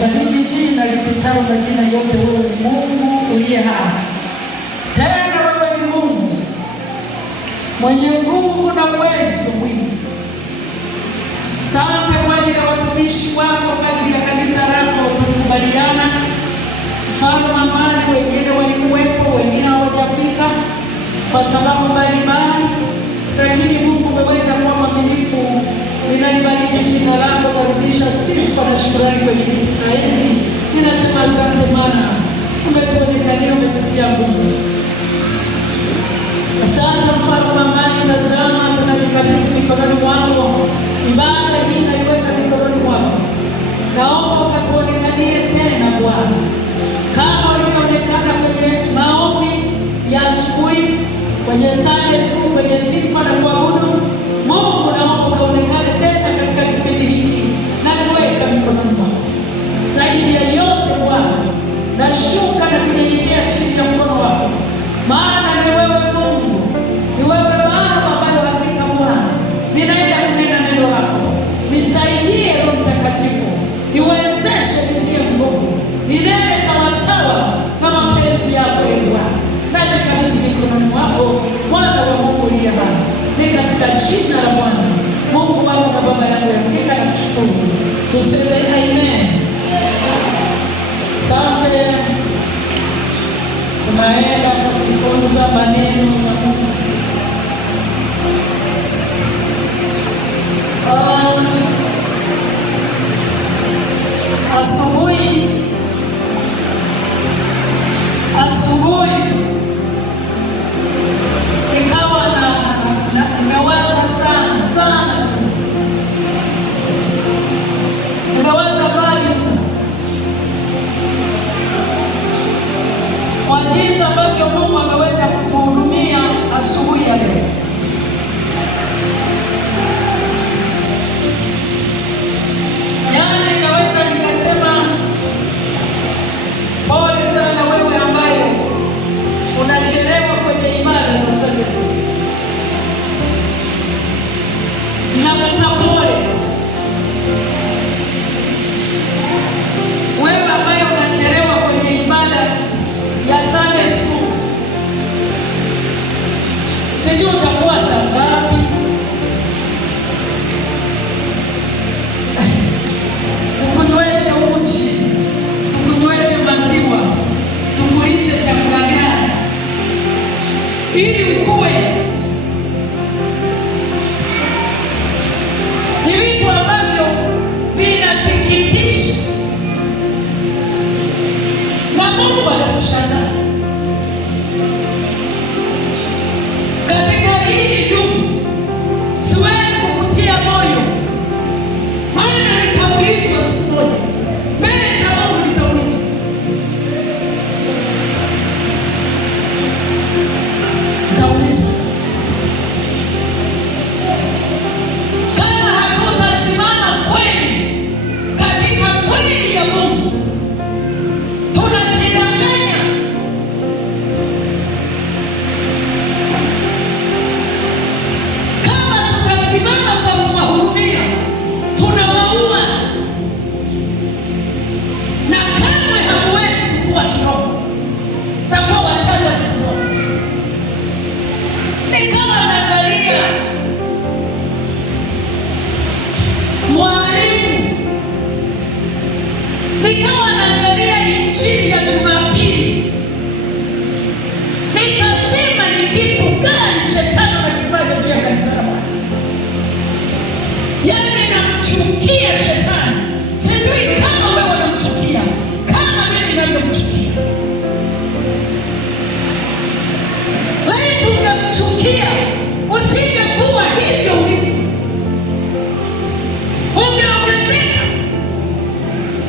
nalibariki jina lipitalo majina yote. Wewe ni Mungu uliye hai, tena wewe ni Mungu mwenye nguvu na uwezo mwingi. Asante kwa ajili ya watumishi wako, kwa ajili ya kanisa lako. Tulikubaliana mfano amani, wengine walikuwepo, wengine hawajafika kwa sababu mbalimbali, lakini Mungu umeweza kuwa mwaminifu. Ninalibariki jina lako, kurudisha sifa na shukrani kwenye kiti hizi. Ninasema asante Bwana, umetuonekania, umetutia nguvu. Sasa mfano amani, tazama tunajikabidhi mikononi mwako. Ibada hii naiweka mikononi mwako. Naomba ukatuonekanie tena Bwana, kama ulivyoonekana kwenye maombi ya asubuhi, kwenye Sunday school, kwenye sifa na kuabudu. Mungu naomba ukaonekane tena katika kipindi hiki na kuweka mikononi mwako. Zaidi ya yote Bwana, nashuka na kunyenyekea chini ya mkono wako, maana ni wewe Mungu, ni wewe Baba ambaye hakika Bwana ninaenda kunena neno lako. Nisaidie Roho Mtakatifu, niwezeshe, nitie nguvu, ninene sawasawa kama mapenzi yako Bwana. Najikabidhi mikononi mwako, Mwana wa Mungu uliye hai, ni katika jina la Bwana Mungu Baba na Baba yangu ya hakika na kushukuru. Tuseme amen. Asante. Tunaenda kujifunza maneno ya Mungu. Asubuhi nikawa nimewaza sana tu, nimewaza mbali kwa jinsi ambavyo Mungu ameweza kutuhudumia asubuhi ya leo. Yaani naweza nikasema pole sana wewe ambaye unachelewa kwenye ibada za Sunday school. Nakupa pole wewe ambaye unachelewa kwenye ibada ya Sunday school. Sijui utakuwa saa ngapi, tukunyweshe uji, tukunyweshe maziwa, tukulishe chakula gani ili ukue. Ni vitu ambavyo vinasikitisha na Mungu anakushangaa. Katika hili dumu siwezi kukutia moyo, maana nitaulizwa siku moja mbele za Mungu, nitaulizwa. Kama hatutasimama kweli katika kweli ya Mungu, tunajidanganya. Kama tutasimama kwa kuwahurumia, tunawaua, na kamwe hamuwezi kukua kiroho. Takuwa wachanga siku zote. Ni kama naangalia mwalimu, nikawa naangalia Injili ya Jumapili, nikasema ni kitu gani shetani anakifanya juu ya kanisa la Bwana. Yaani namchukia shetani. Sijui kama wewe unamchukia kama mimi ninavyomchukia. Lakini unamchukia, usingekuwa hivyo ulivyo. Ungeongezeka,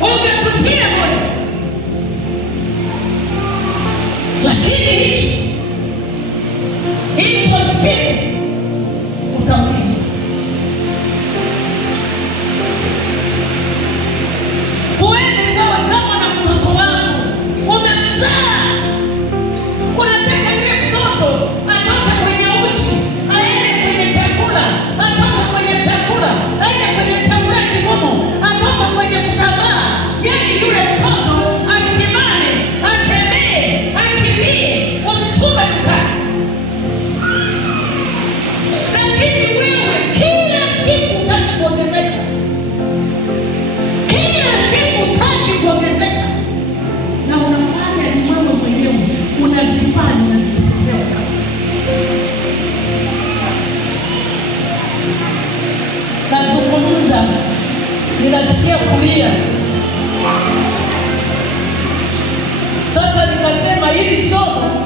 ungetutia moyo. Lakini hichi ipo siku utaulizwa. Huwezi kuwa kama na mtoto wako umemzaa, unataka ile mtoto atoke kwenye uchi aende kwenye chakula, atoke kwenye chakula aende kwenye chakula kigumu, atoke kwenye kukamaa. Yaani ninasikia kulia. Sasa nikasema hili somo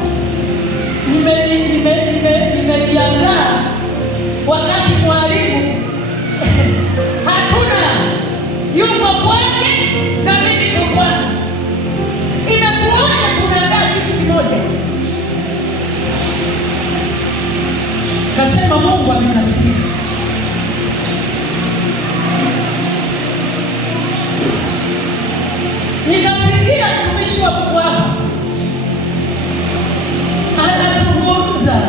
nimeliandaa wakati mwalimu hatuna, yuko kwake na mimi niko kwangu. Inakuwaje tunaandaa kitu kimoja? Kasema Mungu amekasirika. Nikasikia mtumishi wa Mungu hapa anazungumza,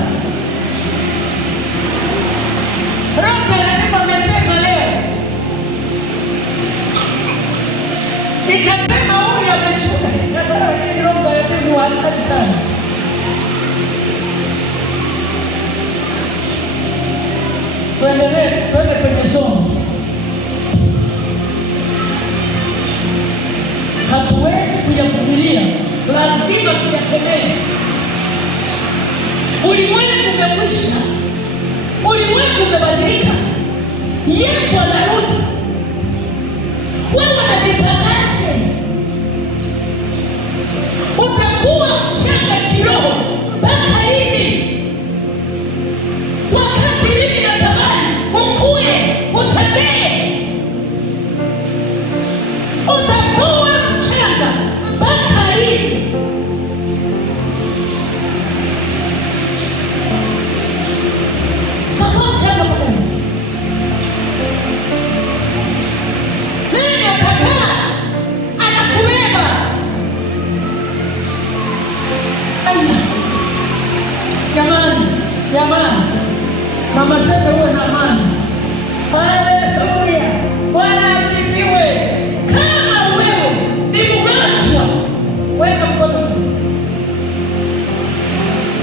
Roho Mtakatifu amesema leo. Nikasema huyu amechuka. Nasema lakini Roho Mtakatifu hatari sana. Twende kwenye somo. Hatuwezi kuyavumilia, lazima tuyakemee. Ulimwengu umekwisha, ulimwengu umebadilika. Yesu anarudi. Wewe unajipangaje? Utakuwa mchanga kiroho mpaka lini? Wakati mimi natamani ukue, utembee, utakuwa mchanga mpaka lini? Utakuwa mchanga mpaka lini? Nani atakaa anakubeba? Aya, jamani, mama sasa uwe na amani. Haleluya, Bwana asifiwe. Kama wewe ni mgonjwa, weka mkono juu.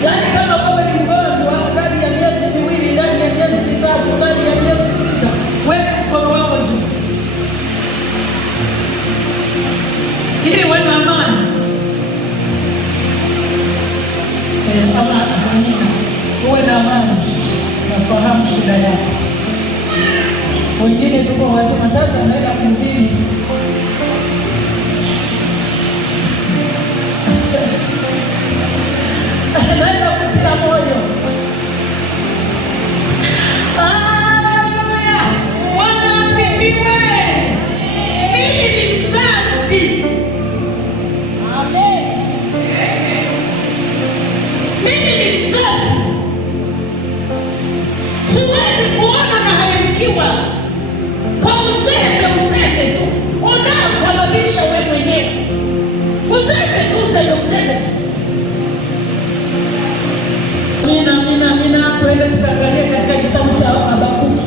Yaani kama wewe ni mgonjwa ndani ya miezi miwili, ndani ya miezi mitatu, ndani ya miezi sita, weka mkono wako juu ili uwe na amani. Uwe na amani, nafahamu shida yako. Wengine tuko wasema sasa naenda kuhubiri. Naenda kutia moyo. Haleluya, Bwana asifiwe. Mimi ni mzazi. Amen. Mimi ni mzazi. Siwezi kuona naharibikiwa kwa uzembe tu unaosababisha wewe mwenyewe. Uzembe tu. Mina tuende tukaangalia katika kitabu cha Habakuki.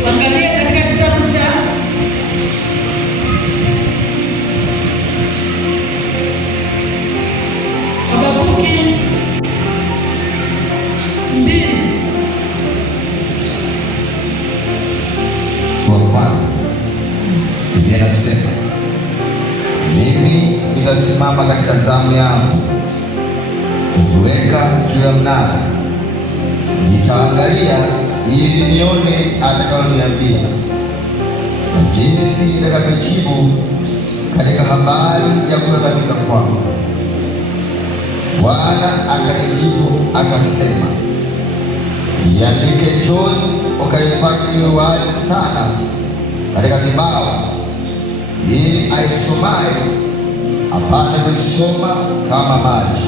Tuangalie katika kitabu cha Habakuki 2. Biblia inasema, mimi nitasimama katika zamu yangu, nikiweka juu ya mnara, nitaangalia ili nione atakayoniambia na jinsi nitakavyojibu katika habari ya kulalamika kwangu. Bwana akanijibu akasema, iandike chozi ukaifanye iwe wazi sana katika kibao, ili aisomaye apate kuisoma kama maji.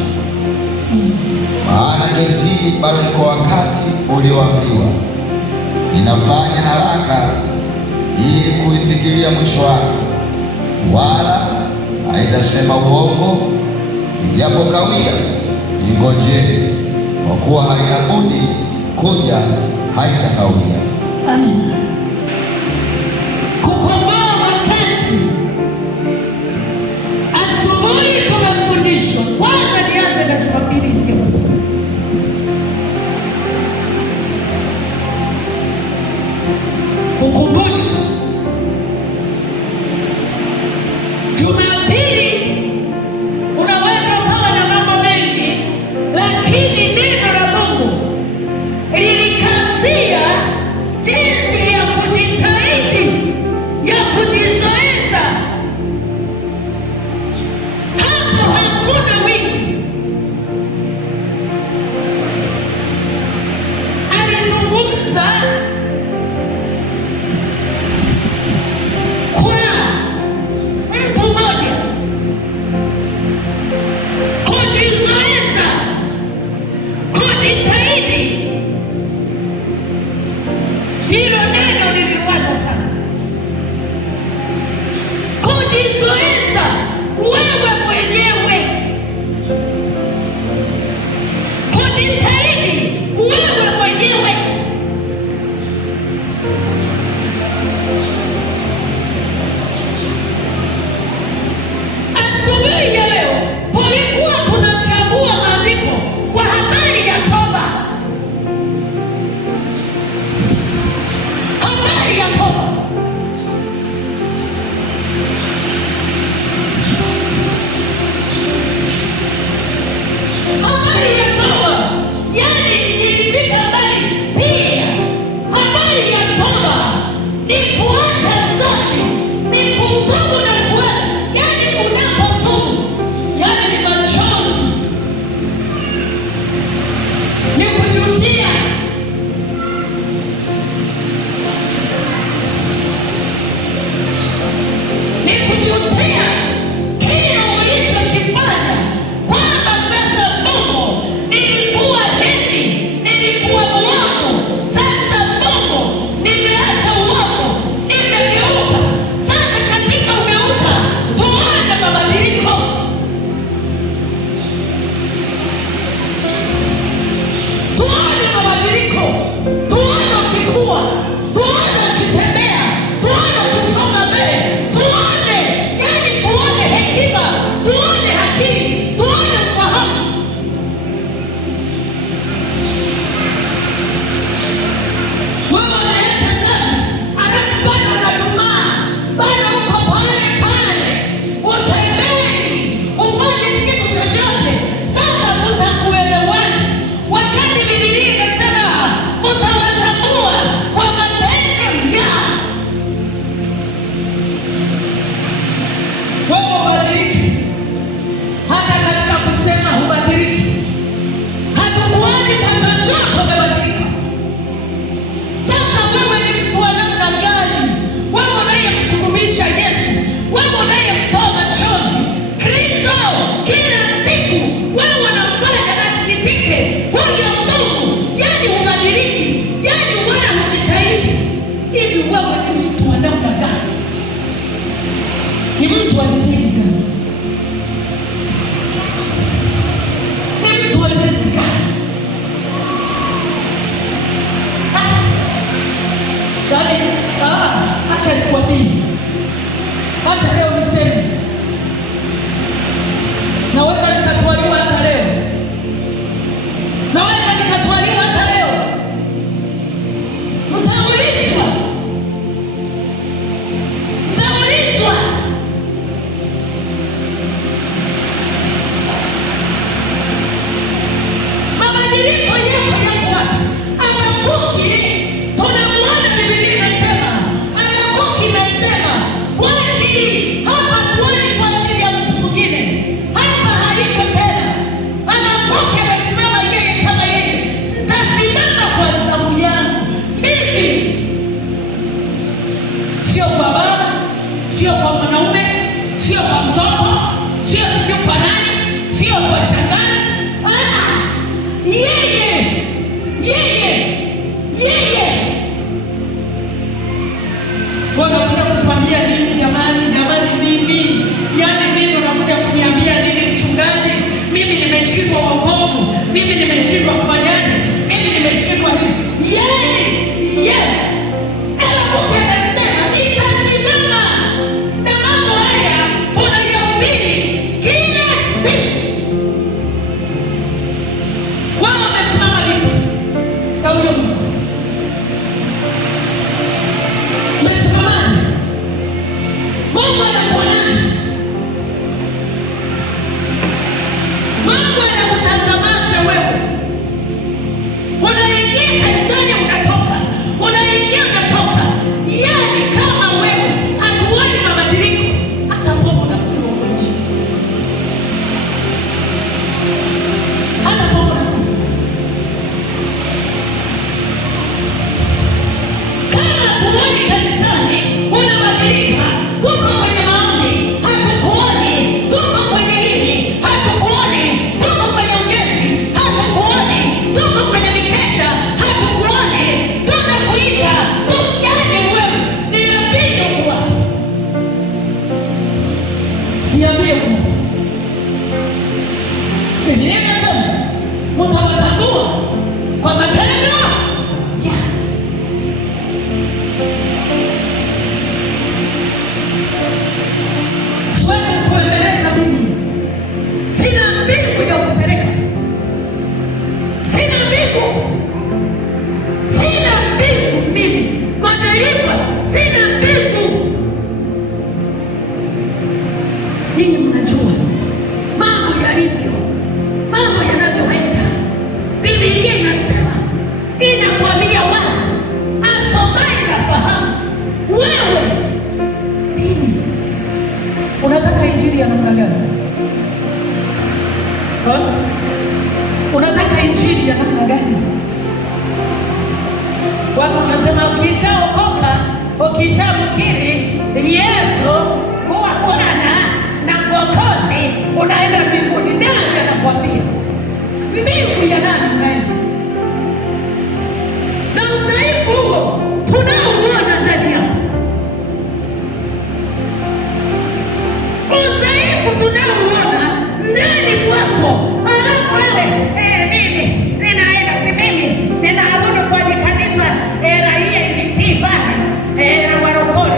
Maana jozii bado ni kwa wakati ulioamriwa, inafanya haraka ili kuifikiria mwisho wake, wala haitasema uongo. Ijapokawia, ingojee, kwa kuwa haina budi kuja, haitakawia. Amen. Kukomboa wakati. Asubuhi tumefundishwa. Kwanza nianze na Jumapili hiyo. Kukumbusha. Jumapili unaweza ukawa na mambo mengi, lakini neno la Mungu utawatambua kwa matendo ya. Siwezi kuendeleza mimi, sina mbingu ya kupeleka, sina mbingu mimi mataifa, sina mbingu. Ninyi mnajua mambo yalivyo, mambo yanavyoenda. Biblia inasema, inakwambia wazi, asomaye nafahamu. Wewe nini unataka? Injili ya namna gani? Unataka injili ya namna gani? Watu wanasema ukishaokoka, ukishamkiri Yesu kuwa Bwana na Mwokozi, unaenda mbinguni. Nani anakwambia? Mbingu ya nani unaenda? Na udhaifu huo tunaouona ndani yako, udhaifu tunaouona ndani mwako, alafu wewe mimi ninaenda, si mimi ninaabudu kwenye kanisa la IAGT bana na warokole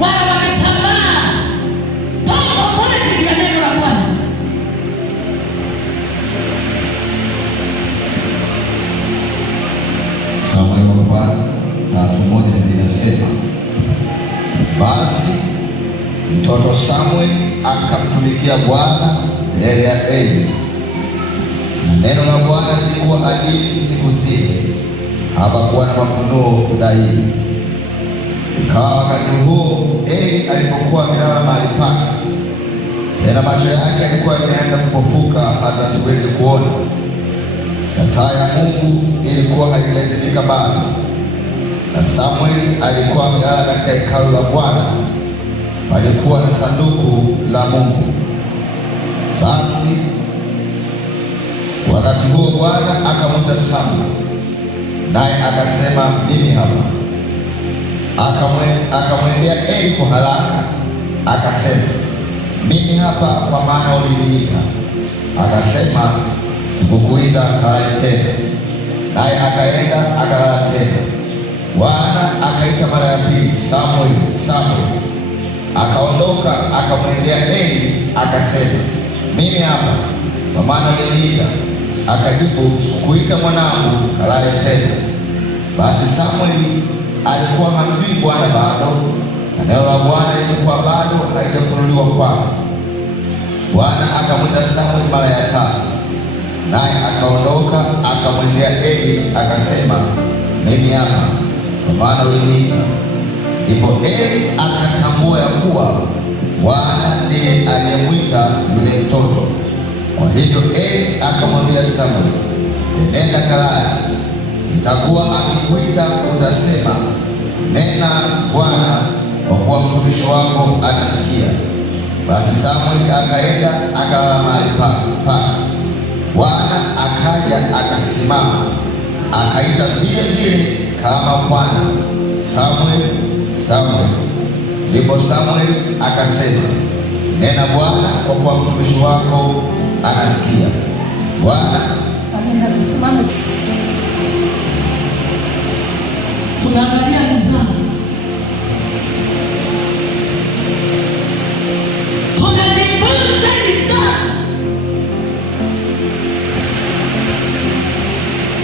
wala wametambaa toka kwa ajili ya neno la Bwana. Samueli wa kwanza 3:1 inasema, basi mtoto Samueli akamtumikia Bwana mbele ya Eli, na neno la Bwana lilikuwa adimu siku zile, hapakuwa na mafunuo dhahiri. Ikawa wakati huo Eli alipokuwa amelala mahali pake, tena macho yake yalikuwa yameanza kupofuka hata asiweze kuona, na taa ya Mungu ilikuwa haijazimika bado, na Samueli alikuwa amelala katika hekalu la Bwana, palikuwa na sanduku la Mungu. Basi wakati huo Bwana akamwita Samueli, naye akasema, mimi hapa. Akamwendea Eli kwa haraka akasema, mimi hapa, kwa maana uliniita. Akasema, sikukuita, kalale tena. Naye akaenda akalala tena. Bwana akaita mara ya pili, Samueli, Samueli. Akaondoka akamwendea Eli akasema, mimi hapa, kwa maana uliniita. Akajibu, sikukuita mwanangu, kalale tena. Basi Samueli alikuwa hamjui Bwana bado, na neno la Bwana lilikuwa bado halijafunuliwa kwake. Bwana akamwita Samueli mara ya tatu, naye akaondoka akamwendea Eli akasema, mimi hapa, kwa maana uliniita. Ndipo Eli akatambua ya kuwa Bwana ndiye aliyemwita yule mtoto. Kwa hivyo Eli akamwambia Samueli, nenda kalale, itakuwa akikuita utasema, nena Bwana, kwa kuwa mtumishi wako anasikia. Basi Samueli akaenda akalala mahali pake. Bwana akaja akasimama, akaita vile vile kama Bwana, Samueli, Samueli. Ndipo Samueli akasema, nena Bwana, kwa kuwa mtumishi wako anasikia. Bwana tusimame, tunaangalia mizani. Tunajifunza mizani.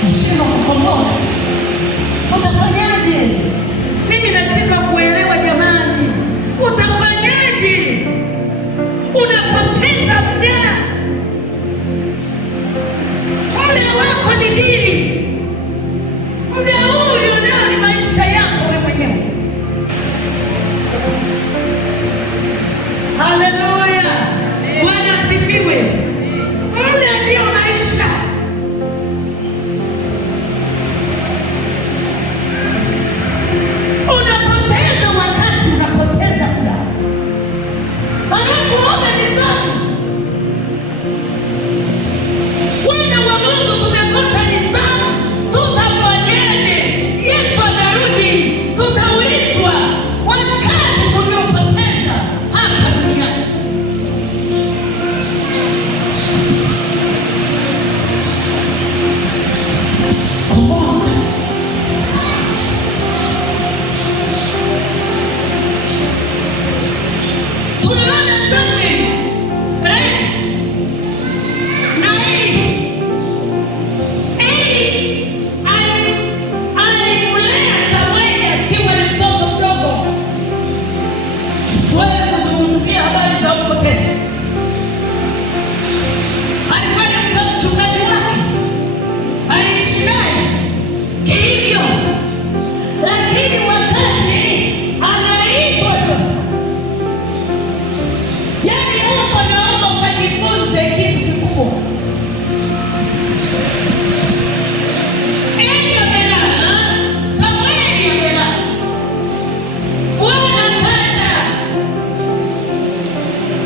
Nashindwa kukomboa. Utafanyaje? Mimi nashindwa kuelewa jamani. Utafanyaje? Unapoteza muda. Muda wako ni nini? Muda huu ulionao ni maisha yako wewe mwenyewe. Haleluya. Bwana asifiwe. Muda ndio maisha. Unapoteza wakati, unapoteza muda. Alafu ona nidhamu. Wana wa Mungu tumekosa nidhamu. Tutafanyaje? Yesu anarudi, tutaulizwa wakati tuliopoteza hapa duniani. Tunaona Samueli na Eli alimlea Samueli akiwa ni mtoto mdogo. Siwezi kuzungumzia habari za huko tena. Alikuwa ni mchungaji wake, aliishi naye hivyo, lakini wakati anaitwa sasa, yaani hapo naomba ukajifunze kitu kikubwa. Eli amelala, Samueli amelala. Bwana kaja,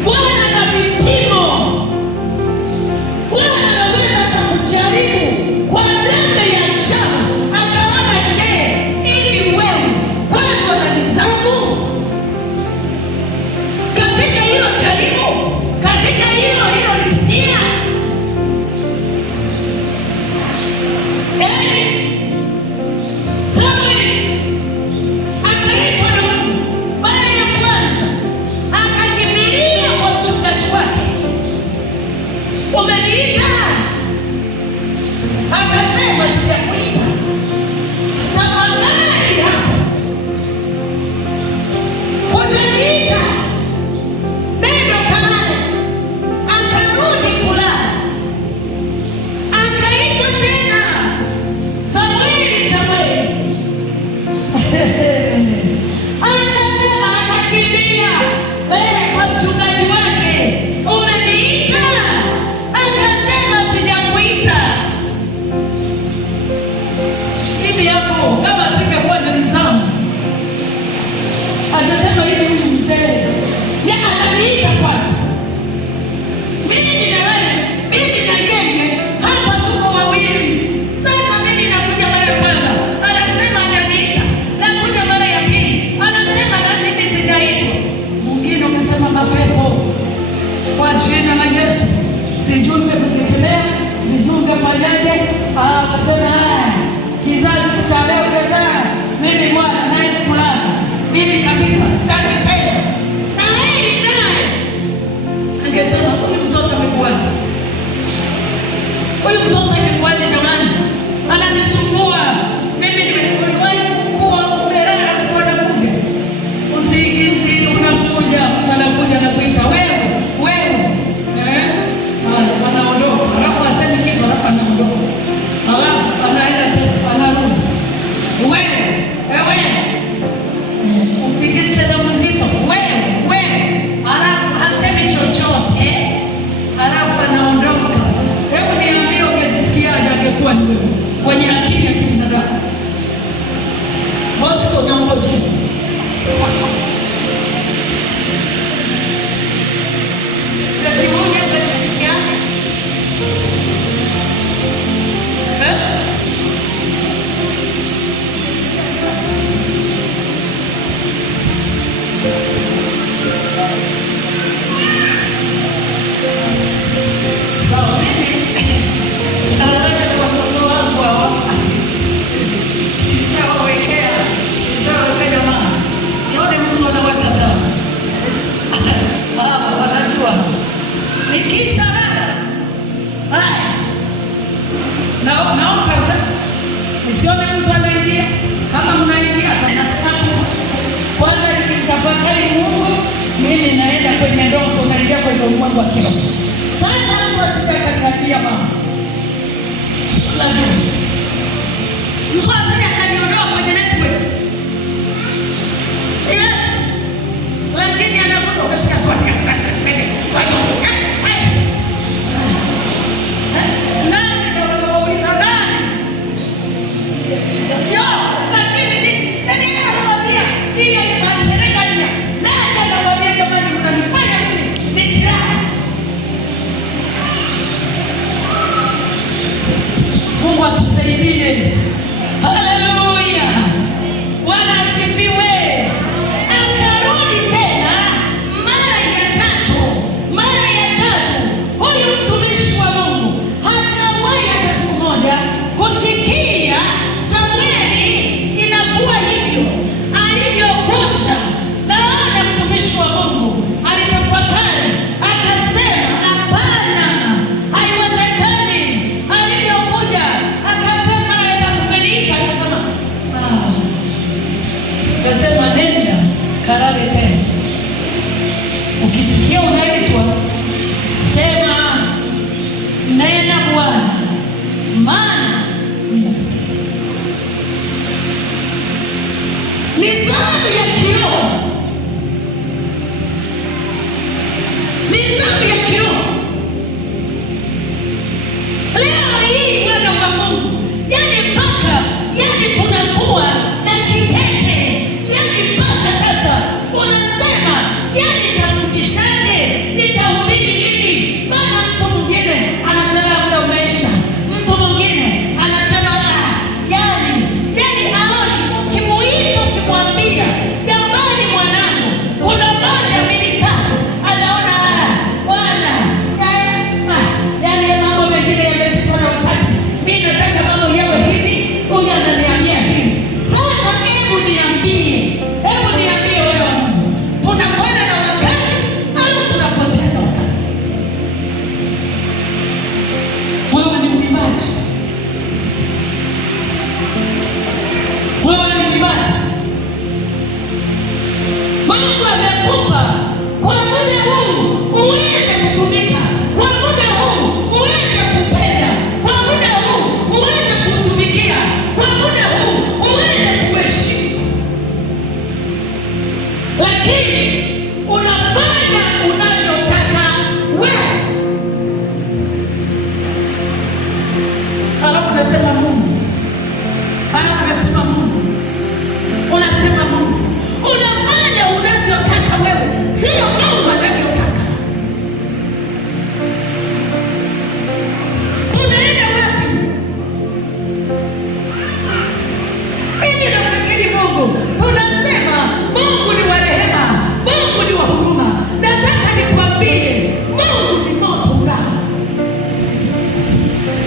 Bwana na vipimo. Bwana anaweza akakujaribu kwa namna ya ajabu, akaona je, hivi wewe umefanyaje? Akasema kizazi cha leo kazaa mimi Bwana naye kulala mimi kabisa sitaki pesa. Na yeye naye angesema huyu mtoto amekuwaje? Huyu mtoto amekuwaje jamani? Ananisumbua mimi, nimekuliwahi kuwa umelala kuona kuja usingizi unakuja, anakuja na kuita wewe anaondoka, alafu asemi kitu, alafu anaondoka, alafu anaenda tena anarudi, wewe usingizi tena mzito, wewe alafu asemi chochote, alafu anaondoka. Hebu niambie, ungejisikiaje angekuwa ni wewe kwenye akili ya kibinadamu? Bosco na mmoja nisione mtu anaingia. Kama mnaingia kwanza nikimtafakari Mungu, mimi naenda kwenye ndoto, naingia kwenye ulimwengu wa kiroho. Sasa mtu asitakatabia mama, unajua mtu asije kaniondoa kwenye network lakini anakuwa umesikia tu Mungu atusaidie. Haleluya. Bwana asifiwe. Akarudi tena mara ya tatu. Huyu mtumishi wa Mungu hajawahi hata siku moja kusikia Samueli inakuwa hivyo. Alivyokuja naona mtumishi wa Mungu alitafakari, akasema hapana, haiwezekani. Alivyokuja akasema yatakubalika, akasema nenda kalale tena. Ukisikia unaitwa sema nena Bwana, maana ninasikia. Ni dhambi ya kiroho, ni dhambi ya kiroho. Leo hii wana wa Mungu, yani tunakuwa na kitete, yani mpaka sasa unasema nitafundishaje, nitahubiri nini? Maana mtu mwingine anasema muda umeisha, mtu mwingine anasema yani aoni. Ukimuita ukimwambia jamani, mwanangu kuna moja mbili tatu, anaona Bwana yani mambo mengine yamepitwa na wakati. Mimi nataka mambo yawe hivi, huyu ananiambia hivi. Sasa hebu niambie wewe wa Mungu, tunakwenda na wakati au tunapoteza wakati? Wewe ni mwimbaji, Mungu amekupa kwa muda huu uweze kutumika, kwa muda huu uweze kupenda, kwa muda huu uweze kutumikia, kwa muda huu uweze kuheshimu, lakini unafanya unavyotaka wewe. Alafu nasema Mungu, unasema Mungu unafanya unavyotaka wewe, sio Mungu anavyotaka. Tunaenda wapi? Hivi nafikiri Mungu, tunasema Mungu ni wa rehema, Mungu ni wa huruma. Nataka nikwambie Mungu ni moto ulao,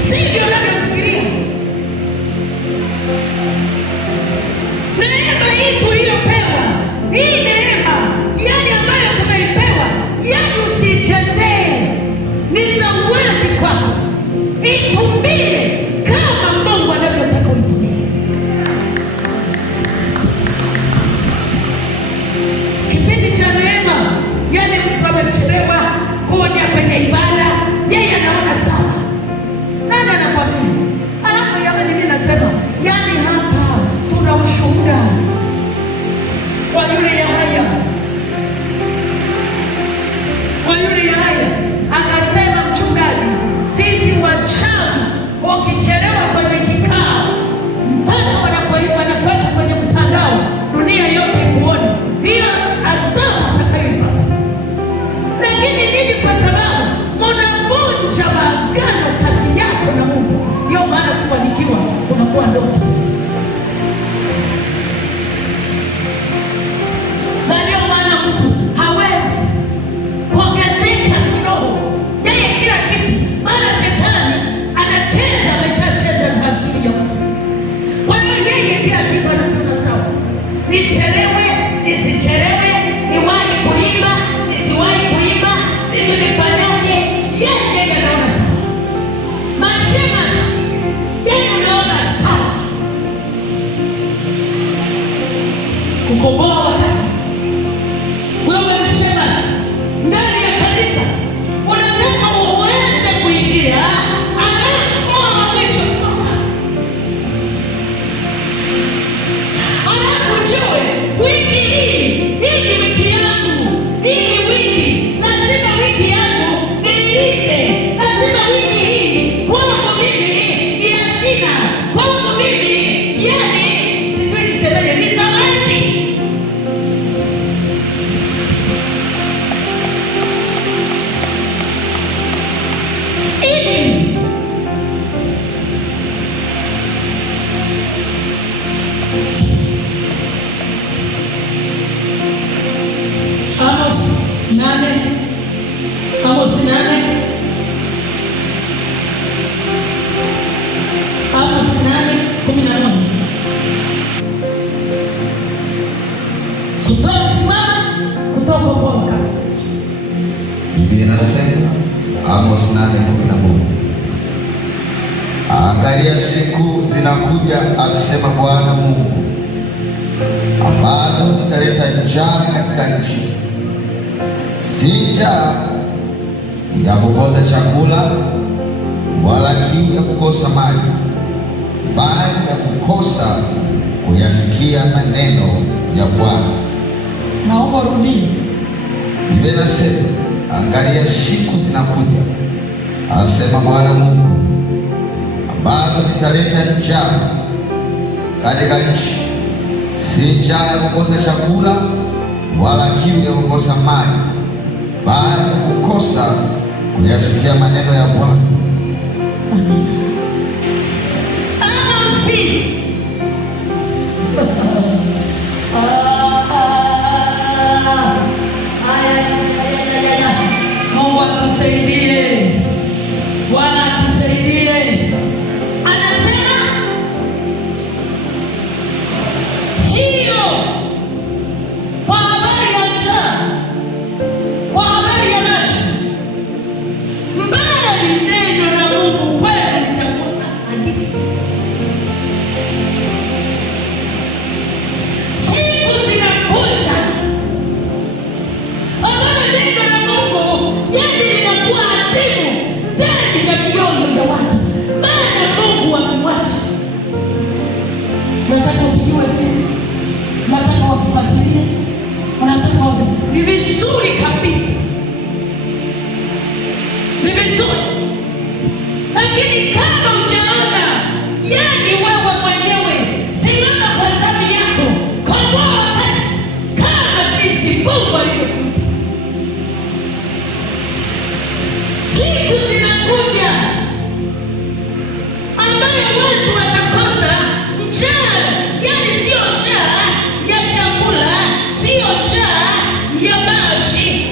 sivyo? hii neema yani ambayo tumeipewa, yani usiichezee, ni zawadi kwako, itumie kama Mungu anavyotaka uitumie. Kipindi cha neema, yani mtu amechelewa kuja kwenye ibada, yeye anaona sawa. Nani anakwambia? Alafu yawe mimi nasema, yani hapa tuna ushuhuda kwa yule Yahaya. Kwa yule Yahaya akasema, mchungaji, sisi wachawi ukichelewa kwenye kikao mpaka wanakwenda kwenye mtandao, dunia yote ikuone, hiyo adhabu atakayopata. Lakini nini? Kwa sababu mnavunja maagano kati yako na Mungu. Ndio maana kufanikiwa unakuwa ndoto, na ndio maana mtu hawezi kuongezeka kiroho. Yeye kila kitu, maana shetani anacheza, ameshacheza na akili ya mtu. Kwa hiyo yeye kila kitu anakiona sawa, nichelewe nisichelewe, niwahi kuimba nisiwahi kuimba, sijui nifanyaje, yeye anaona sawa. Mashemasi yeye anaona sawa. Kukomboa wakati wewe mshemasi ndani ya kanisa unataka uweze kuingia, alafu mwisho kutoka, alafu ujue wiki hii ni wiki yangu, hii ni wiki, lazima wiki yangu nilinde, lazima wiki hii kwangu mimi ni hazina, kwangu mimi yani sijui nisemeje, ni zawadi. Amos 8:11 kutosimama kutoka kwa wakati. Biblia inasema Amos 8:11, angalia siku zinakuja, asema Bwana Mungu, ambazo nitaleta njaa katika nchi, si njaa ya kukosa chakula wala kiu ya kukosa maji, bali ya kukosa kuyasikia maneno ya Bwana. Naomba rudie. Biblia inasema angalia siku zinakuja, asema Bwana Mungu, ambazo nitaleta njaa katika nchi, si njaa ya kukosa chakula wala kiu ya kukosa maji, bali ya kukosa kuyasikia maneno ya Bwana. Mungu atusaidie, Bwana atusaidie. Anasema sio kwa habari ya njaa, kwa habari ya maji, mbali neno la Mungu kweli litakuwa andiko. Siku zinakuja ambayo neno la Mungu yani linakuwa adimu ndani ya mioyo ya watu, maana Mungu amemwacha. Nataka upigiwe simu, nataka wakufuatilie, nataka waje. Ni vizuri kabisa, ni vizuri, lakini kama ujaona, yani wewe mwenyewe simama kwa zamu yako, komboa wakati kama jinsi Mungu alivyokuita. Siku zinakuja ambayo watu watakosa njaa, yani sio njaa ya chakula, sio njaa ya maji,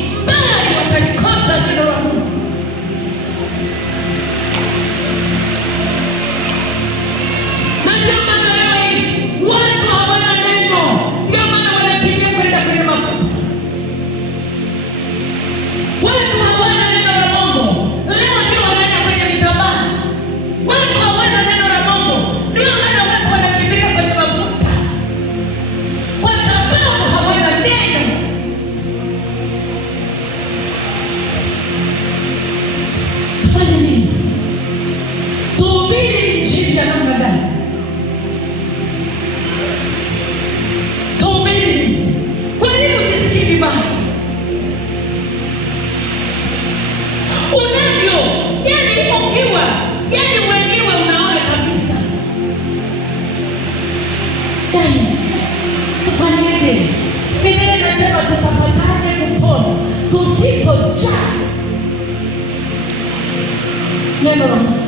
neno la Mungu.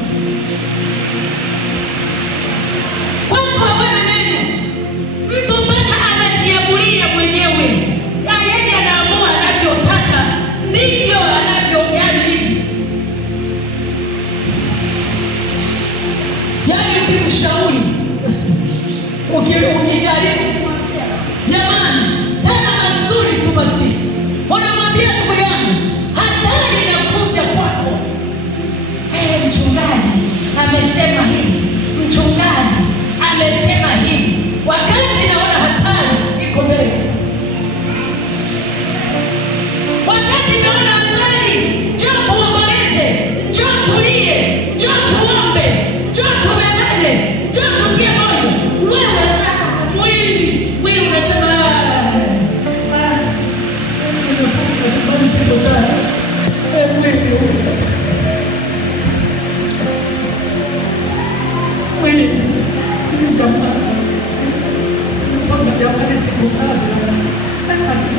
Watu hawana neno. Mtu mpaka anajiamulia mwenyewe, yeye anaamua anavyotaka, ndivyo anavyoamini. Yaani ukimshauri, ukijaribu kumwambia jamani, tena mazuri tu basi, unamwambia ndugu yangu, hatari inakuja kwako. Mchungaji amesema hivi, mchungaji amesema hivi, wakati naona hatari iko mbele. Wakati naona hatari, njoo tuomboleze, njoo tulie, njoo tuombe, njoo tubebane, njoo tutie moyo. Wewe mwili unasema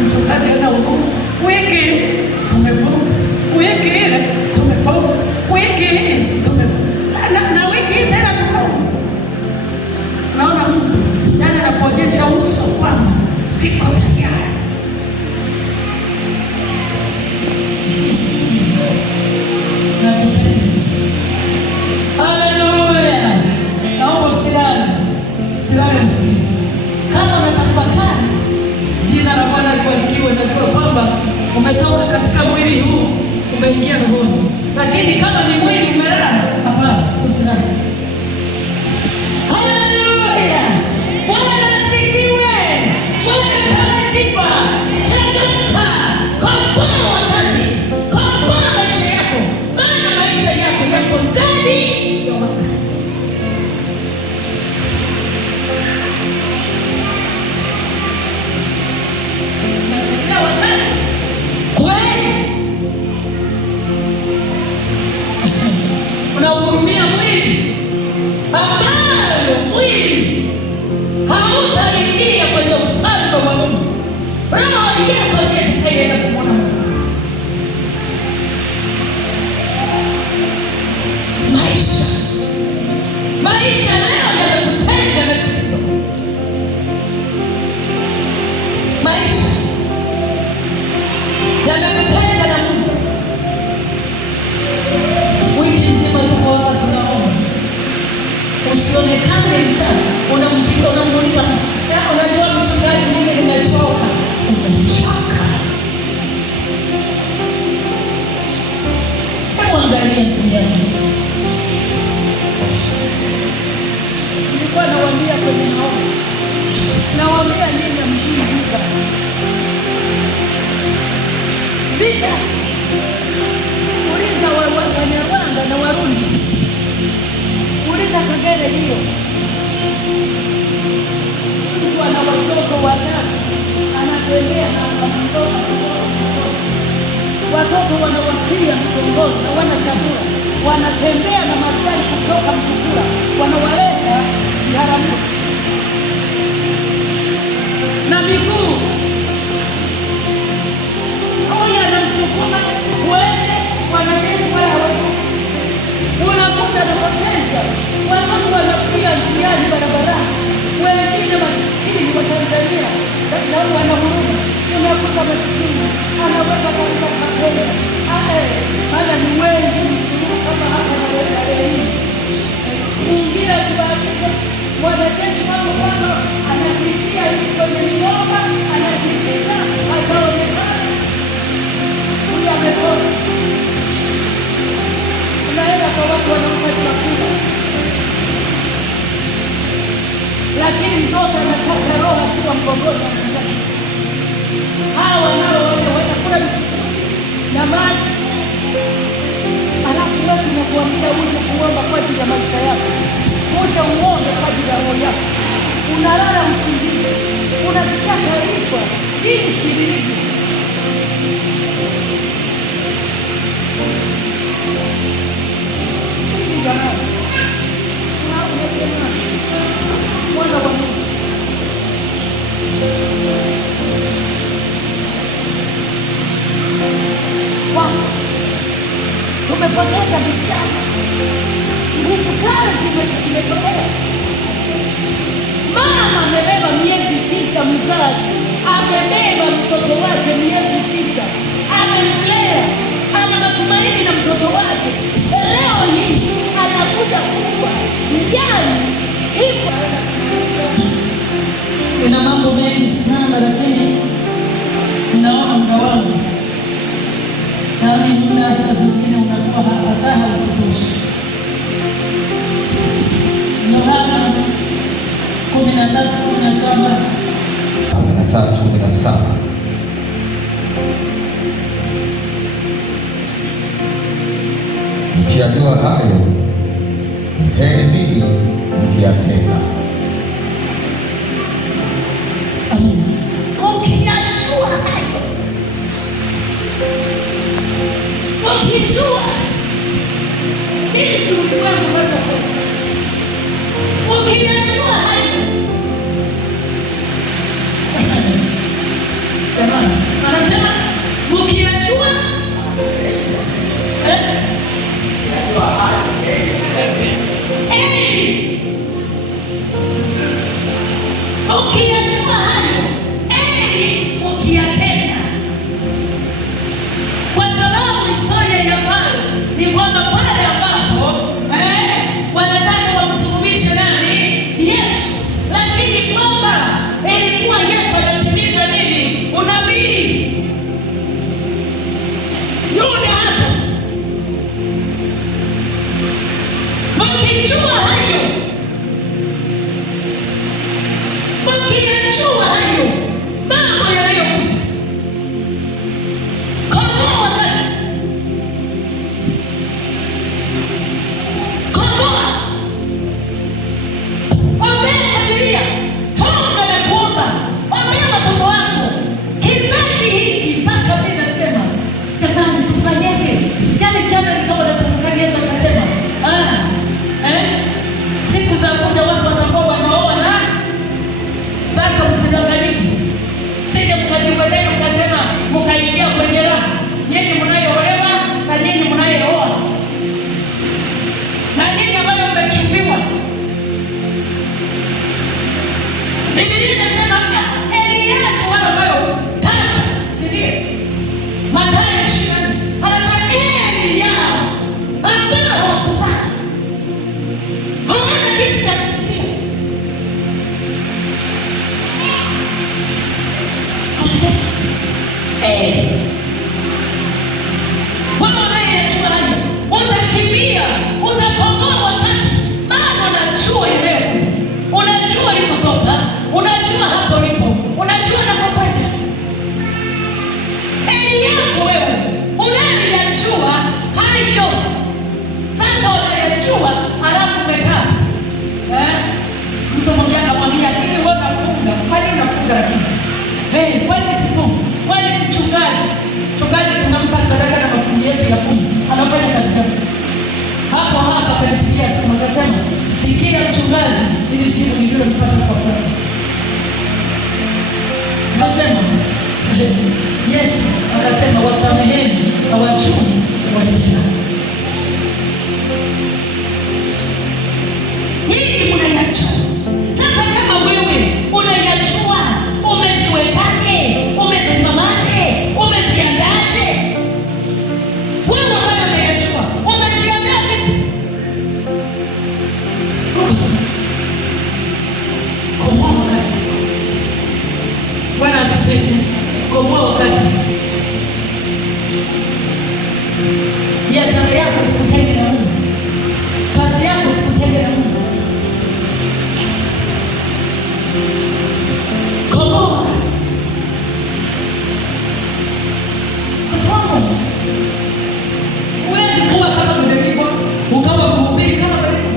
mchungaji ana hukumu. Wiki tumefunga, wiki ile tumefunga, wiki hii tumefunga, na wiki hii tena tumefunga. Naona mtu yani anakuonyesha uso kwamba siko tayari. Haleluya. Naomba usilale msikilizaji. Kama unatafakari, jina la Bwana libarikiwe. Najua kwamba umetoka katika mwili huu umeingia rohoni, lakini kama ni mwili umelala, hapana, usilale. Haleluya. Bwana asifiwe. Bwana apewe sifa. Changamka, komboa wakati, komboa maisha yako, maana maisha yako yako ndani ya wakati. Unahurumia mwili ambayo mwili hautaingia kwenye ufalme wa Mungu. Roho yako ndiye itakayoenda kumwona Mungu. Maisha leo yamekutenga na Kristo. Maisha yamekutenga na Mungu. Wiki nzima tunaomba, usionekane mchana. Unamuuliza, unajua mchungaji, mimi nimechoka. Umechoka? Angalia ndugu yangu, nilikuwa nawaambia kwenye maombi, nawaambia nini ya mjini vita. Uliza Wanyarwanda na Warundi, uliza Kagere hiyo. Mtu ana watoto watatu, anatembea na akamtoka, watoto wanawafia mgongoni na wana chakula, wanatembea na maskari kutoka Mtukula, wanawaleta Biharamulo na miguu. Huyu anamsukuma kuende, wanajeshi wala hawajui. Unakuta anapoteza watoto, wanafia njiani, barabarani. Wengine masikini wa Tanzania na wana huruma. Unakuta masikini anaweza kuuza kapela, maana ni wengi msuru kama hapa na weka lei kuingia kubahatika. Wanajeshi wao kwamba anafikia kwenye migomba, anafikia akaonekana huyu amepona. Unaenda kwa watu wanaokupa chakula, lakini mtoto anatoka roho akiwa mgongoni. Hawa nao wanakula biskuti na maji, alafu wewe tunakuambia uje kuomba kwa ajili ya maisha yako, uje uombe kwa ajili ya roho yako. Unalala usingizi, unasikia taarifa jinsi ilivyo. Mwana wa Mungu, tumepoteza vijana mtoto wake ni Yesu Kristo, amemlea, ana matumaini na mtoto wake. Leo hii anakuja kufa, yani hivyo. Ina mambo mengi sana, lakini naona muda wangu nami muda saa zingine unakuwa hata haukutoshi. Yohana 13:17. Mkiyajua hayo, heri ninyi mkiyatenda. Amina. Ukiyajua hayo, ukijua jinsi ulimwengu unavyokwenda, ukiyajua hayo, anasema ukiyajua ukiyajua hayo, eli ukiyatenda. Kwa sababu historia ya Paulo ni kwamba pale ambapo wanataka wamsulubishe nani? Yesu, lakini kwamba ilikuwa Yesu anatimiza nini? Unabii. Yuda hapo, mkijua hayo, mkiyajua hayo mambo yanayokuja, komboa wakati, komboa, ombea familia, funga na kuomba, ombea watoto wako. Kizazi hiki mpaka mimi nasema jamani, tufanyeje? Yani jana nikawa natafakari, Yesu akasema siku za kuja watu watakuwa wanaoa na sasa msidanganyike, sije mkajiweleka mkasema mkaingia kwenye raha, nyinyi mnayoolewa na nyinyi mnayeoa na nyinyi ambayo mmechumbiwa. Biblia inasema heri yako wale ambao tasa, si ndio? Mathayo 20 anasema heri yao ambao hawakuzaa, hawana kitu cha kufikia. Wewe unayejua hayo, utakimbia, utakomboa wakati bado unajua ile, unajua ulipotoka, unajua hapo ulipo, unajua unapokwenda. Heri yako wewe unayejua hayo. Sasa unayejua alafu umekaa mtu mmoja akamwambia, hivi wewe unafunga, kwani unafunga lakini kwani sifunga? Kwani mchungaji tunampa sadaka na mafungu yetu ya 10, anafanya kazi gani? Hapo hapa kanipigia simu akasema, sikia mchungaji, ili jibu nililopata kwa furaha. Nasema Yesu akasema, wasameheni hawajui walifanya. Nyinyi mnayajua. Sasa kama wewe unayajua, umejiwekaje? Umesimamaje? Umejiandaje? Wewe ambaye unayajua, umejiandaje? Komoa wakati. Bwana asifiwe. Komoa wakati. Biashara yako isikutenge na Mungu. Kazi yako isikutenge na Mungu. Komoa wakati. Kwa sababu huwezi kuwa kama mdelivo, ukawa mhubiri kama mdelivo.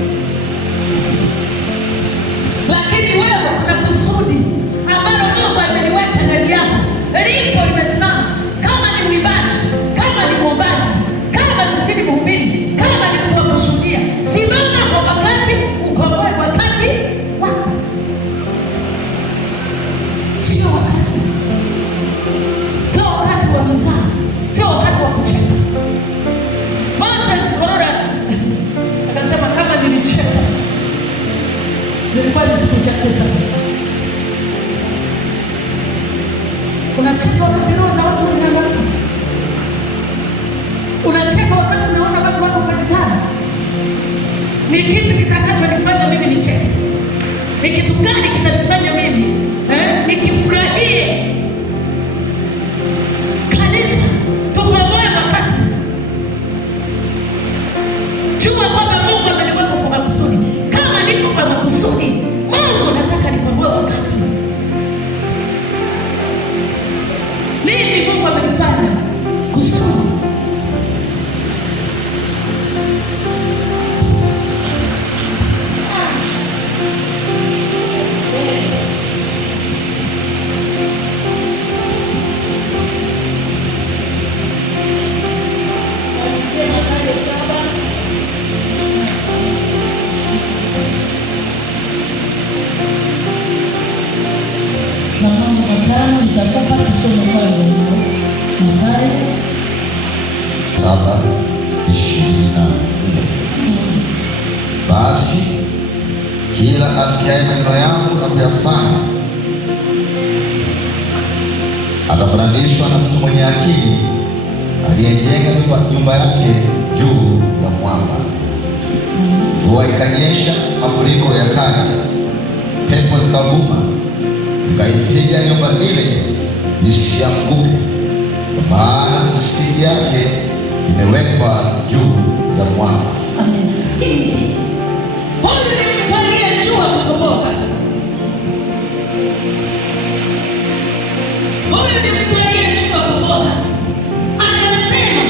Lakini wewe kuna kusudi ambalo Mungu ameliweka ndani yako. Lipo limesimama. Kama ni mwimbaji, kama ni mwombaji, kama si mhubiri, kama ni mtu wa kushuhudia, simama kwa wakati, ukomboe wakati wako. Sio wakati wa mizaa, sio wakati wa kucheka. Moses Korora akasema, kama nilicheka zilikuwa ni siku chache sana. Unacheka wakati roho za watu zinang'oka. Unacheka wakati unaona watu wako katikati. Ni kipi kitakachonifanya mimi nicheke? Ni kitu gani kitanifanya mimi nikifurahie? Kanisa, tukomboe wakati. Jua kwamba Mungu ameniweka kwa makusudi. Kama niko kwa makusudi, Mungu nataka nikomboe wakati. Nini Mungu amenifanya kusudi? Nitakupa kusoma kwanza hiyo Mathayo 7:24. Basi kila asikiaye maneno yangu na kuyafanya atafananishwa na mtu mwenye akili aliyejenga nyumba yake juu ya mwamba. Mvua ikanyesha, mafuriko yakaja, pepo zikavuma, ikaipiga nyumba ile isianguke, kwa maana misingi yake imewekwa juu ya mwamba. Amen. Huyu ni mtu aliyejua kukomboa wakati. Huyu ni mtu aliyejua kukomboa wakati. Anasema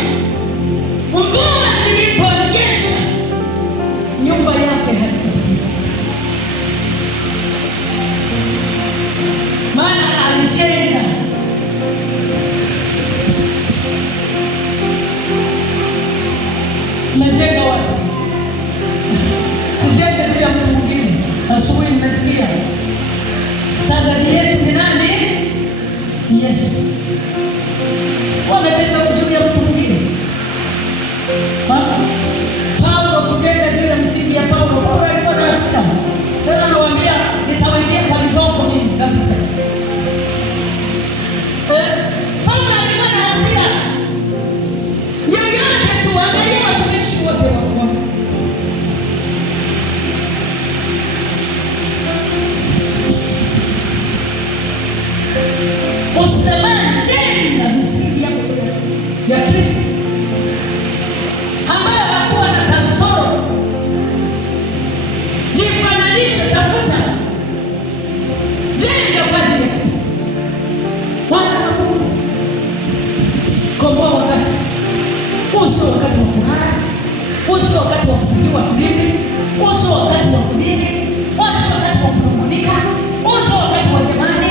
mvua ziliponyesha, nyumba yake haikutikisika, maana alijenga. Najenga wapi? Sijenga juu ya mtu mwingine. Asubuhi nimesikia standard yetu ni nani? Yesu. Wanajenga juu ya mtu mwingine. Paulo kujenga juu ya msingi ya Paulo. Paulo alikuwa na hasira. Tena anawaambia nitawajia kwa viboko mimi kabisa. Paulo alikuwa na hasira. Yoyote tu, angalia watumishi wote wa Mungu. Usitamani jenga misingi yako ya Kristo ambayo hakuwa na kasoro. Jifananishe, tafuta, jenga kwa ajili ya Kristo. Wana wa Mungu, komboa wakati. Huu sio wakati wa kulala, huu sio wakati wa kupigiwa filimbi, huu sio wakati wa kunini, huu sio wakati wa kunung'unika, huu sio wakati wa jamani,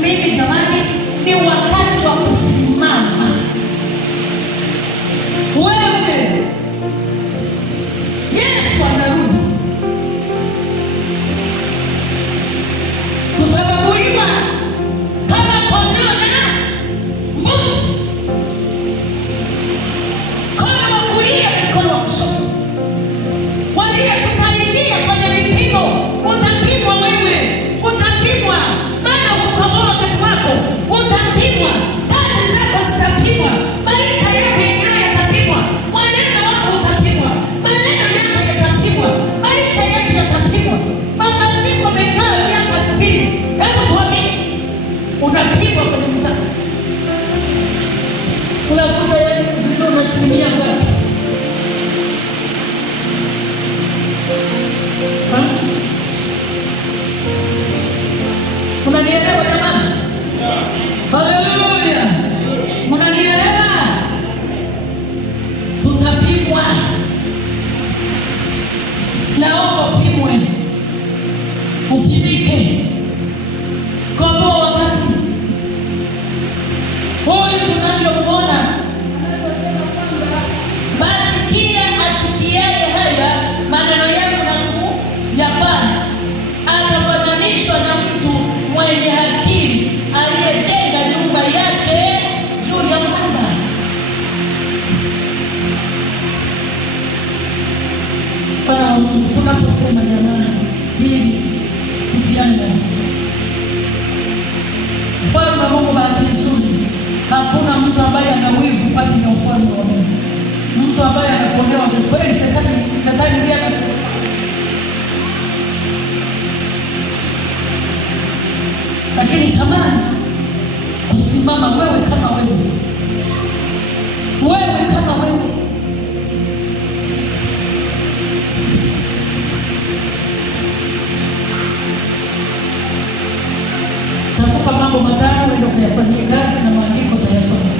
mimi jamani. Ni wakati wa kusimama. Wewe, Yesu anarudi, tutabaguliwa kama kondoo na mbuzi. Mkono wa kulia, mkono wa kushoto. Waliyekutaingia kwenye vipimo, utapimwa wewe, utapimwa. Maana kukomboa wakati wako utapimwa, kazi zako zitapimwa, maisha yako yenyewe yatapimwa, mwenendo wako utapimwa, maneno yako yatapimwa, maisha yako yatapimwa. Mama siku amekaa miaka 60, hebu tuambie, unapimwa kwenye mzani. Unakuta yeye mzito na asilimia ngapi? Unanielewa jamani? Haleluya! Unanielewa? Tutapimwa. Naomba upimwe, upimike. Komboa wakati. Hakuna mtu ambaye ana wivu kwa ajili ya ufalme wa Mungu. Mtu ambaye anakuonewa kweli, shetani ndiye lakini tamani kusimama wewe kama wewe kama wewe. Takupa mambo matano ndio kuyafanyia kazi na maandiko tayasoma.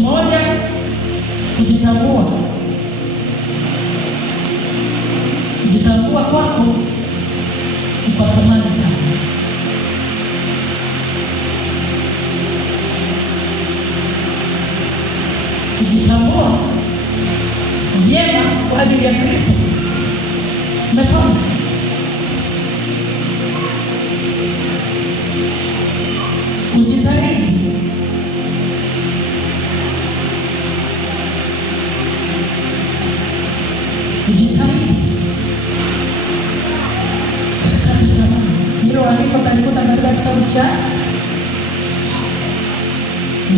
Moja, kujitambua. Kujitambua kwako upatamani sana. Kujitambua vyema kwa ajili ya Kristo. Umepona. Kujitahidi. Kujitahidi. Usikate tamaa. Hilo andiko talikuta katika kitabu cha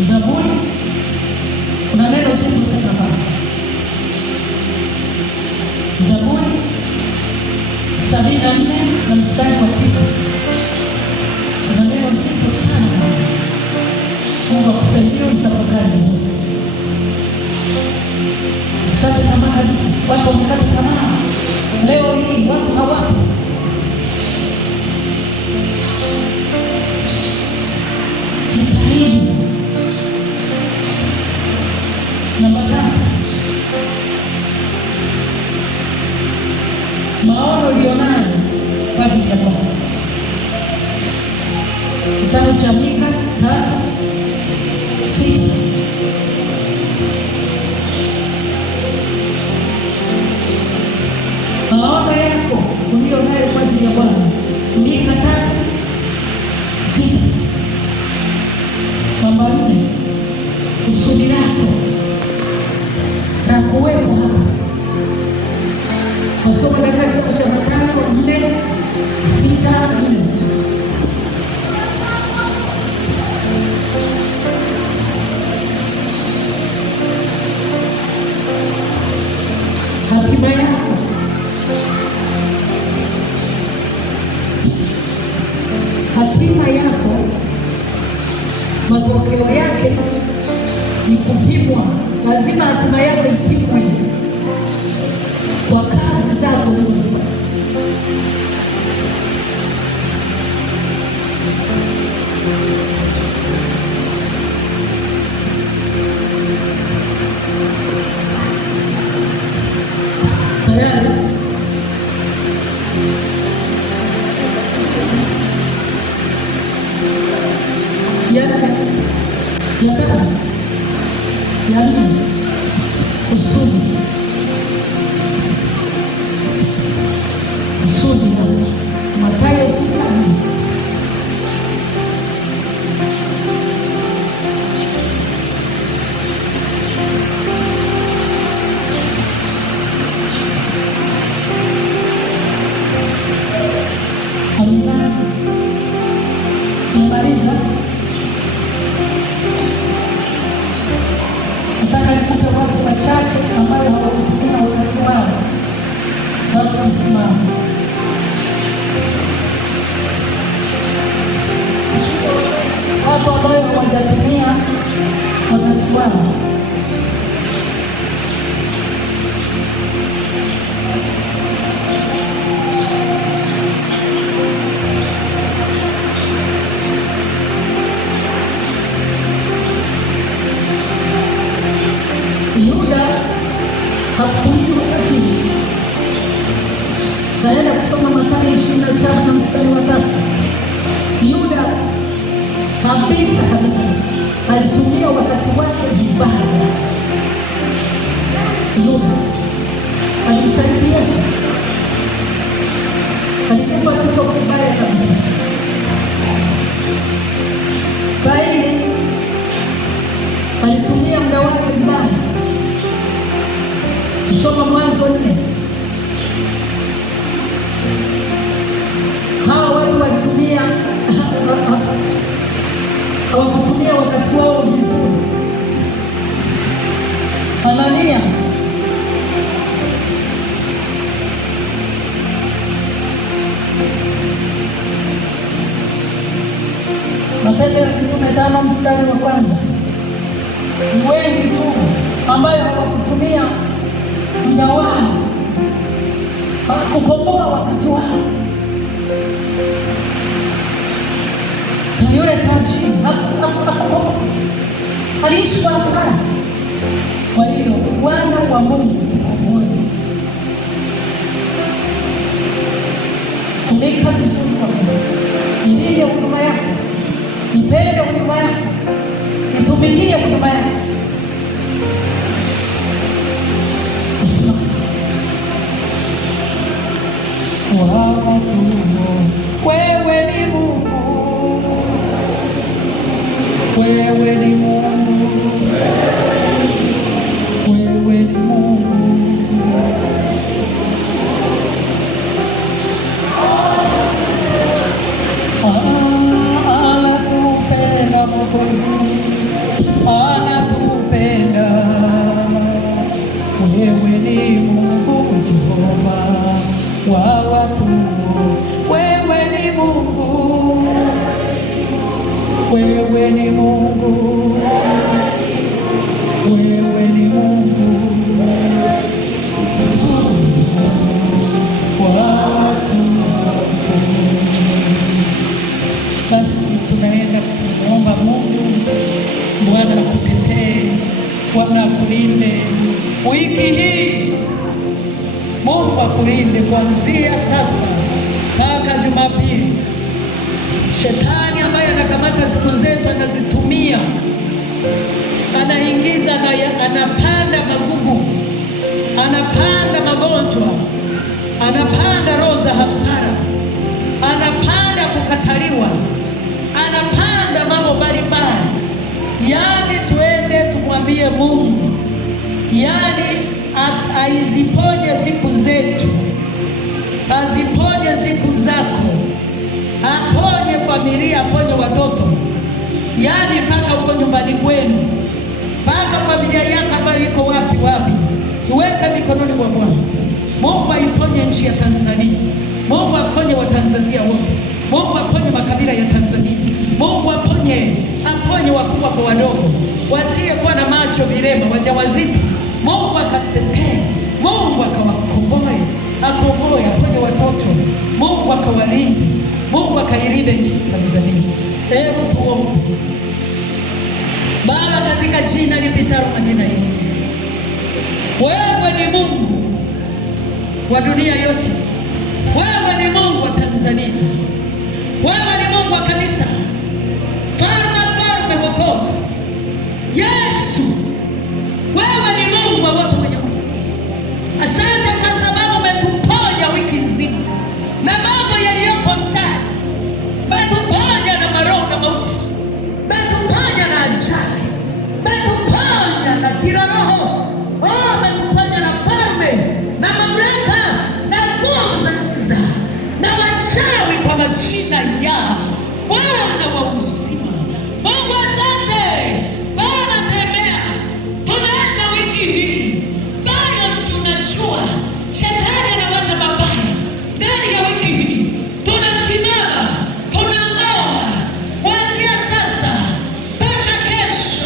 Zaburi. Kuna neno siku sana hapa. Zaburi 74 na mstari wa 9. Kuna neno siku sana. Mungu akusaidie utafakari vizuri. Usikate tamaa kabisa. Watu wamekata tamaa. Leo hii watu hawapo. Jitahidi. Namba 3. Maono ulionayo kwa ajili ya Bwana. Kitabu cha Mika 3:6. Maono yako ulionayo kwa ajili ya Bwana. Mika 3:6. Namba 4. Kusudi lako na kuwepo hapa. Kusoma katika kitabu cha Mathayo 4:6-4. Hatima yako. Hatima yako, matokeo yake ni kupimwa. Lazima hatima yako ipimwe kwa kazi zako unazozifanya. Tayari kusudi Mathayo 6:4. Kumaliza, nataka nikupe watu wachache ambao hawakutumia wakati wao watu kusimama. Watu ambao hawajatumia wakati wao. Yuda hakutumia wakati. Kaenda kusoma Mathayo 27 na mstari wa 3. Yuda kabisa alitumia wakati wake vibaya. Yuda alimsaliti Yesu, alikufa kifo kibaya kabisa. Kaini alitumia muda wake vibaya. Kusoma Mwanzo 4. Hawa watu walitumia wakati wao vizuri. Anania Matendo ya Mitume 5 mstari wa kwanza. Wengi tu ambayo hawakutumia muda wao kukomboa wakati wao. Na yule tajiri aliishi kwa sana. Kwa hiyo wana wa Mungu pamoja, tumika vizuri kwa Mungu. Ilinde huduma yako, ipende huduma yako, itumikie huduma yako. Watu, wewe ni Mungu, wewe ni Mungu, wewe ni Mungu. Anatupenda Mwokozi, anatupenda. Wewe ni Mungu Jehova wa watu, wewe ni Mungu, wewe ni Mungu, wewe ni Mungu wa watu wote. Basi tunaenda kumwomba Mungu, Bwana akutetee, Bwana akulinde wiki hii. Mungu akulinde kuanzia sasa mpaka Jumapili. Shetani ambaye anakamata siku zetu anazitumia, anaingiza, anapanda magugu, anapanda magonjwa, anapanda roho za hasara, anapanda kukataliwa, anapanda mambo mbalimbali. Yaani tuende tumwambie Mungu, yaani aiziponye siku zetu, aziponye siku zako, aponye familia, aponye watoto, yaani mpaka huko nyumbani kwenu, mpaka familia yako ambayo iko wapi, iweke mikononi mwa Bwana. Mungu aiponye nchi ya Tanzania, Mungu aponye Watanzania wote, Mungu aponye makabila ya Tanzania, Mungu aponye wakubwa kwa wadogo, wasiyekuwa na macho, vilema, wajawazito. Mungu akatetee, Mungu akawakomboe, aponye watoto, Mungu akawalinde, Mungu akailinde nchi ya Tanzania. Hebu tuombe. Baba, katika jina lipitalo majina yote, wewe ni Mungu wa dunia yote, wewe ni Mungu wa Tanzania, wewe ni Mungu wa kanisa, Falme Mwokozi Yesu, wewe ni Mungu wa wote wenye mwili. Asante kwa sababu umetuponya wiki nzima na mambo yaliyoko ndani, umetuponya na maroho na mauti, umetuponya na ajali, umetuponya na kila roho, umetuponya na falme na mamlaka na nguvu za giza na wachawi kwa majina yao, Bwana wa uzima. Mungu asante. Baba, tembea, tunaanza wiki hii. Bwana, mtu unajua shetani anawaza mabaya ndani ya wiki hii. Tunasimama, tunang'oa kuanzia sasa mpaka kesho.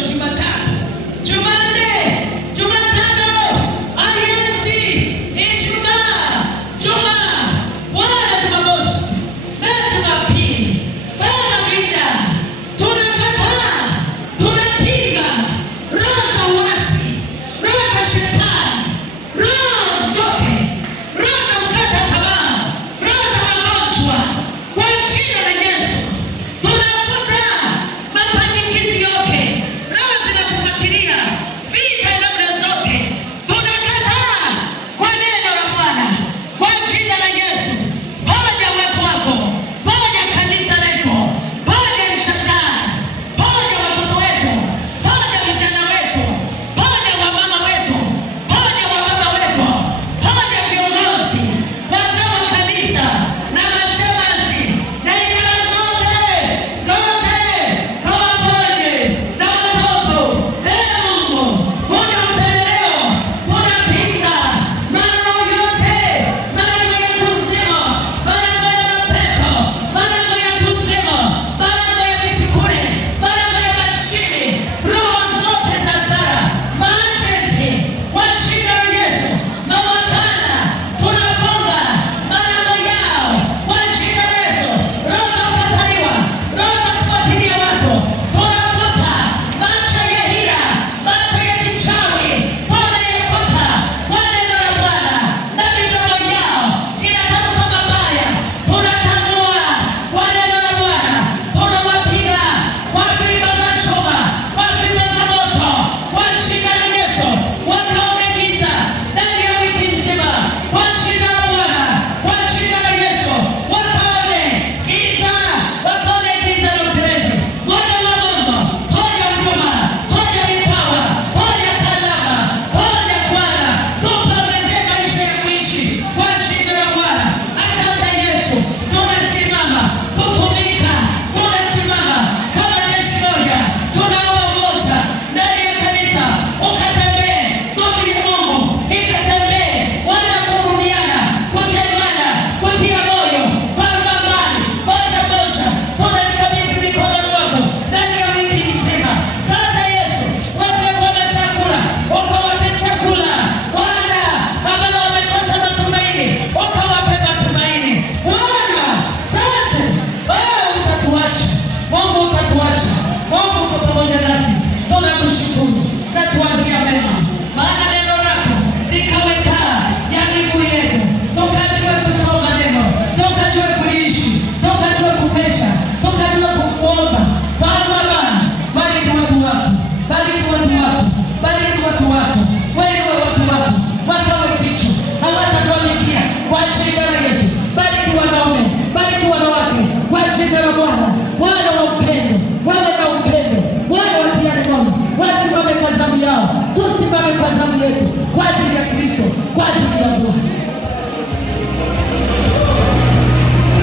kukesha, tukajua kukuomba. Fanya Bwana, bariki watu wako, bariki watu wako, bariki watu wako, wewe watu wako wakawe kitu, hawatatuamikia kwa jina la Yesu. Bariki wanaume, bariki wanawake kwa jina la Bwana. Wana wa upendo, wawe na upendo, wana watiane moyo, wasimame kwa zamu yao, tusimame kwa zamu yetu kwa ajili ya Kristo, kwa ajili ya Bwana.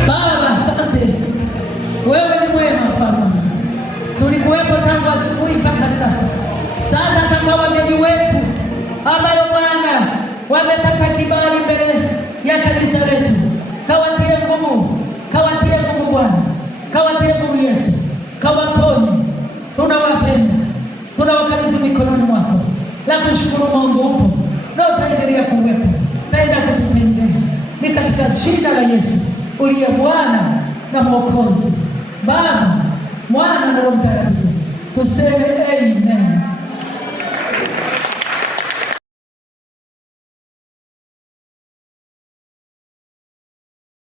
Baba, asante, wewe ni mwema Mfalme. Tulikuwepo tangu asubuhi mpaka sasa. Sasa kama wageni wetu ambayo Bwana wamepata kibali mbele ya kanisa letu, kawatie nguvu, kawatie nguvu Bwana, kawatie nguvu Yesu, kawaponye. Tunawapenda, tunawakabidhi mikononi mwako. La kushukuru Mungu upo na utaendelea kuwepo, utaenda kutupendea. Ni katika jina la Yesu uliye Bwana na Mwokozi, Baba, Mwana na Roho Mtakatifu, tuseme amen.